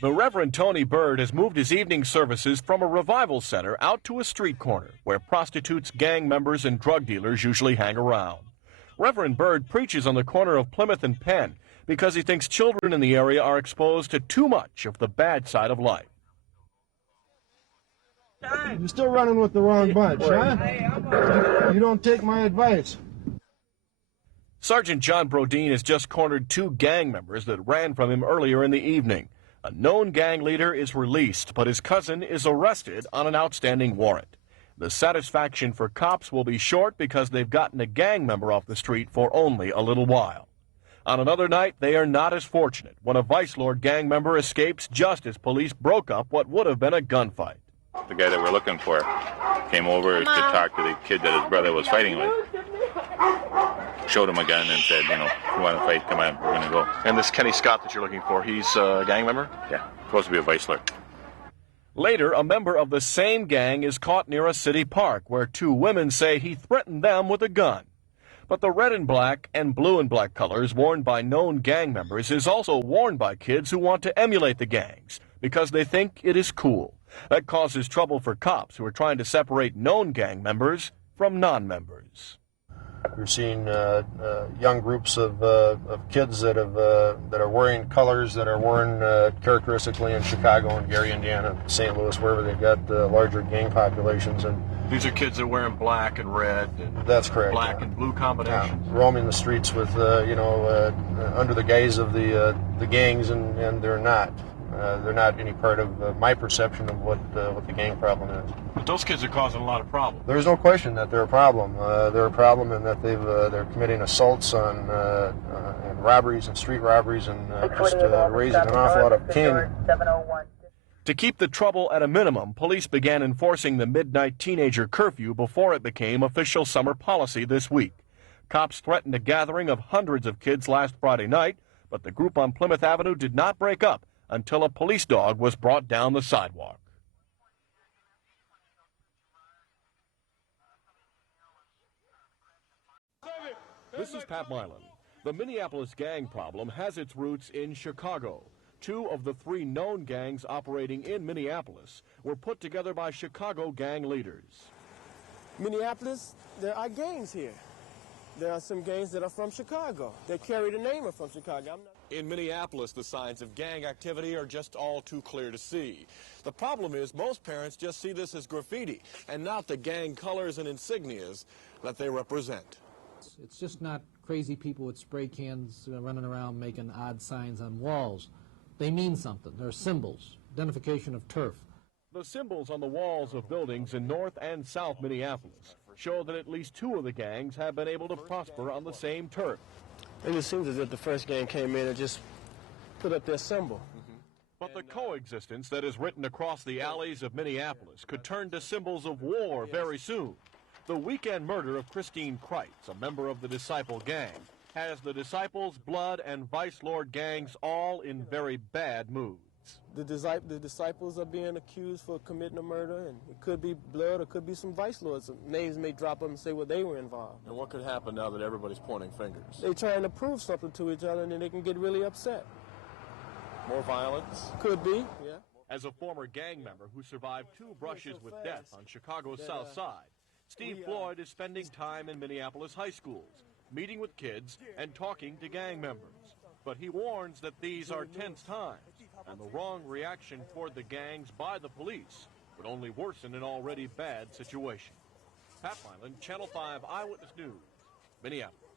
The Reverend Tony Bird has moved his evening services from a revival center out to a street corner where prostitutes, gang members, and drug dealers usually hang around. Reverend Bird preaches on the corner of Plymouth and Penn because he thinks children in the area are exposed to too much of the bad side of life. You're still running with the wrong bunch, huh? You don't take my advice. Sergeant John Brodeen has just cornered 2 gang members that ran from him earlier in the evening. A known gang leader is released, but his cousin is arrested on an outstanding warrant. The satisfaction for cops will be short because they've gotten a gang member off the street for only a little while. On another night, they are not as fortunate when a Vice Lord gang member escapes just as police broke up what would have been a gunfight. The guy that we're looking for came over to talk to the kid that his brother was fighting with. Showed him a gun and said, you know, if you want to fight, come on, we're going to go. And this Kenny Scott that you're looking for, he's a gang member? Yeah, supposed to be a Vice Lord. Later, a member of the same gang is caught near a city park where 2 women say he threatened them with a gun. But the red and black and blue and black colors worn by known gang members is also worn by kids who want to emulate the gangs because they think it is cool. That causes trouble for cops who are trying to separate known gang members from non-members. We're seeing young groups of kids that are wearing colors that are worn characteristically in Chicago and Gary, Indiana, St. Louis, wherever they've got larger gang populations. And these are kids that are wearing black and red. And that's correct. Black and blue combinations. Roaming the streets with under the guise of the gangs, and they're not. They're not any part of my perception of what the gang problem is. But those kids are causing a lot of problems. There's no question that they're a problem. They're a problem in that they're committing assaults on and robberies and street robberies and just raising an awful lot of king. To keep the trouble at a minimum, police began enforcing the midnight teenager curfew before it became official summer policy this week. Cops threatened a gathering of hundreds of kids last Friday night, but the group on Plymouth Avenue did not break up until a police dog was brought down the sidewalk. This is Pat Milan. The Minneapolis gang problem has its roots in Chicago. 2 of the 3 known gangs operating in Minneapolis were put together by Chicago gang leaders. Minneapolis, there are gangs here. There are some gangs that are from Chicago. They carry the name of from Chicago. In Minneapolis, the signs of gang activity are just all too clear to see. The problem is most parents just see this as graffiti and not the gang colors and insignias that they represent. It's just not crazy people with spray cans running around making odd signs on walls. They mean something. They're symbols, identification of turf. The symbols on the walls of buildings in North and South Minneapolis show that at least 2 of the gangs have been able to prosper on the same turf. It just seems as if the first gang came in and just put up their symbol. But the coexistence that is written across the alleys of Minneapolis could turn to symbols of war very soon. The weekend murder of Christine Kreitz, a member of the Disciple gang, has the Disciples, Blood, and Vice Lord gangs all in very bad moods. The disciples are being accused for committing a murder, and it could be Blood or could be some Vice Lords. Names may drop up and say, well, they were involved. And what could happen now that everybody's pointing fingers? They're trying to prove something to each other, and then they can get really upset. More violence? Could be, yeah. As a former gang member who survived 2 brushes with death on Chicago's South Side, Steve Floyd is spending time in Minneapolis high schools, meeting with kids and talking to gang members. But he warns that these are tense times, and the wrong reaction toward the gangs by the police would only worsen an already bad situation. Pat Milan, Channel 5 Eyewitness News, Minneapolis.